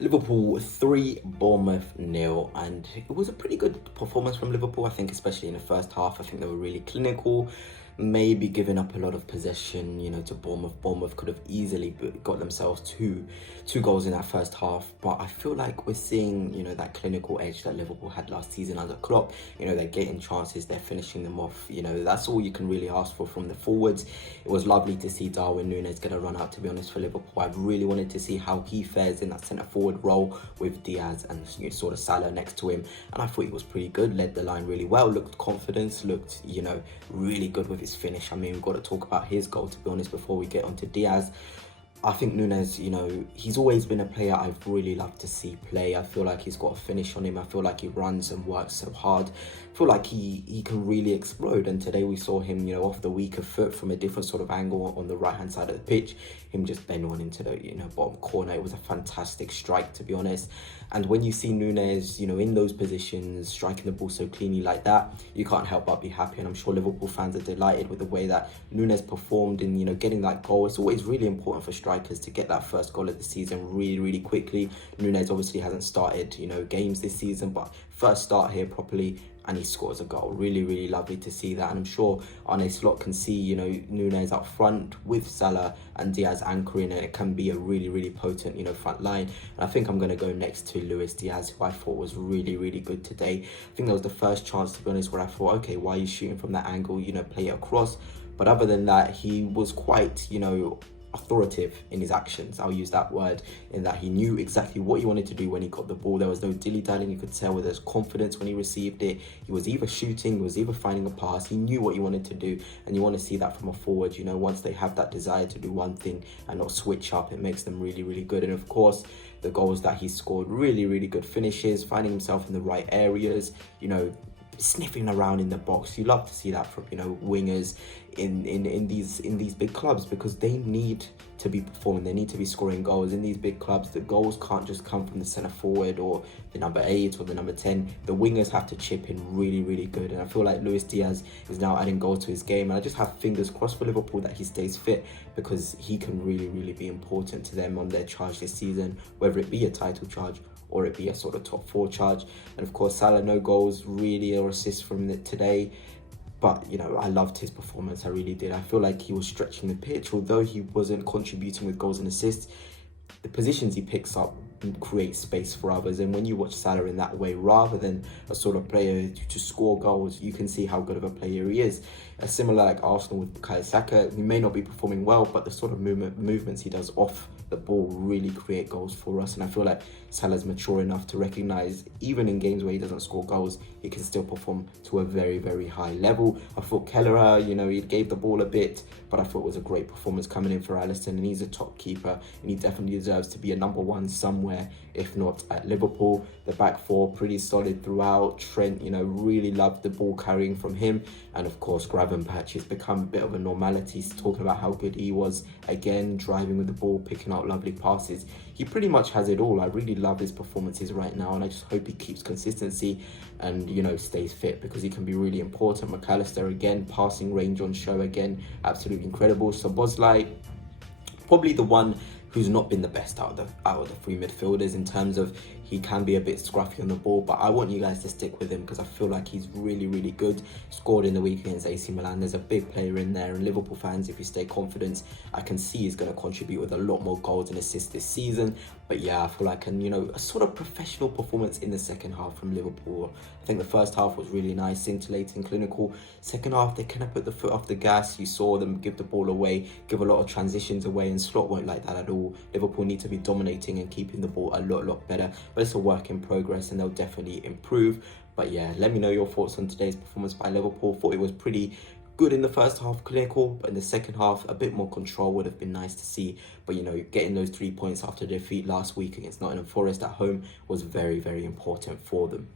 Liverpool 3, Bournemouth 0, and it was a pretty good performance from Liverpool. I think especially in the first half, I think they were really clinical, maybe giving up a lot of possession, to Bournemouth. Bournemouth could have easily got themselves two goals in that first half, but I feel like we're seeing, that clinical edge that Liverpool had last season under Klopp. They're getting chances, they're finishing them off. That's all you can really ask for from the forwards. It was lovely to see Darwin Núñez get a run out, to be honest, for Liverpool. I really wanted to see how he fares in that centre forward role with Diaz and sort of Salah next to him, and I thought he was pretty good, led the line really well, looked confident, looked really good with his finish. I mean, we've got to talk about his goal, to be honest, before we get onto Diaz. I think Núñez, he's always been a player I've really loved to see play. I feel like he's got a finish on him. I feel like he runs and works so hard. I feel like he can really explode. And today we saw him, off the weaker foot from a different sort of angle on the right-hand side of the pitch. Him just bend one into the, bottom corner. It was a fantastic strike, to be honest. And when you see Núñez, in those positions, striking the ball so cleanly like that, you can't help but be happy. And I'm sure Liverpool fans are delighted with the way that Núñez performed in, getting that goal. It's always really important for strikers to get that first goal of the season really, really quickly. Núñez obviously hasn't started, games this season, but first start here properly, and he scores a goal. Really, really lovely to see that. And I'm sure Arne Slot can see, Núñez up front with Salah and Diaz anchoring, and it can be a really, really potent, front line. And I think I'm going to go next to Luis Diaz, who I thought was really, really good today. I think that was the first chance, to be honest, where I thought, okay, why are you shooting from that angle? Play it across. But other than that, he was quite, authoritative in his actions. I'll use that word, in that he knew exactly what he wanted to do when he got the ball. There was no dilly-dallying. You could tell with his confidence when he received it. He was either shooting, he was either finding a pass. He knew what he wanted to do, and you want to see that from a forward. Once they have that desire to do one thing and not switch up, it makes them really, really good. And of course, the goals that he scored, really, really good finishes, finding himself in the right areas, sniffing around in the box. You love to see that from wingers in these big clubs, because they need to be performing, they need to be scoring goals in these big clubs. The goals can't just come from the centre forward or the number 8 or the number 10. The wingers have to chip in really, really good, and I feel like Luis Diaz is now adding goals to his game, and I just have fingers crossed for Liverpool that he stays fit, because he can really, really be important to them on their charge this season, whether it be a title charge or it be a sort of top 4 charge. And of course, Salah, no goals really or assists from today, but I loved his performance. I really did. I feel like he was stretching the pitch, although he wasn't contributing with goals and assists. The positions he picks up create space for others, and when you watch Salah in that way, rather than a sort of player to score goals, you can see how good of a player he is. Similar like Arsenal with Bukayo Saka, he may not be performing well, but the sort of movements he does off the ball really create goals for us. And I feel like Salah's mature enough to recognise, even in games where he doesn't score goals, he can still perform to a very, very high level. I thought Kelleher, he gave the ball a bit, but I thought it was a great performance coming in for Alisson, and he's a top keeper, and he definitely deserves to be a number 1 somewhere, if not at Liverpool. The back 4 pretty solid throughout. Trent, really loved the ball carrying from him, and of course Gravenberch has become a bit of a normality. He's talking about how good he was again, driving with the ball, picking out lovely passes. He pretty much has it all. I really love his performances right now, and I just hope he keeps consistency and stays fit, because he can be really important. McAllister again, passing range on show again, absolutely incredible. So Bosley, probably the one who's not been the best out of the 3 midfielders, in terms of he can be a bit scruffy on the ball, but I want you guys to stick with him, because I feel like he's really, really good. Scored in the week against AC Milan. There's a big player in there, and Liverpool fans, if you stay confident, I can see he's going to contribute with a lot more goals and assists this season. But yeah, I feel like a sort of professional performance in the second half from Liverpool. I think the first half was really nice, scintillating, clinical. Second half, they kind of put the foot off the gas. You saw them give the ball away, give a lot of transitions away, and Slot won't like that at all. Liverpool need to be dominating and keeping the ball a lot better. But it's a work in progress, and they'll definitely improve. But yeah, let me know your thoughts on today's performance by Liverpool. Thought it was pretty good in the first half, clinical, but in the second half, a bit more control would have been nice to see. But getting those 3 points after defeat last week against Nottingham Forest at home was very, very important for them.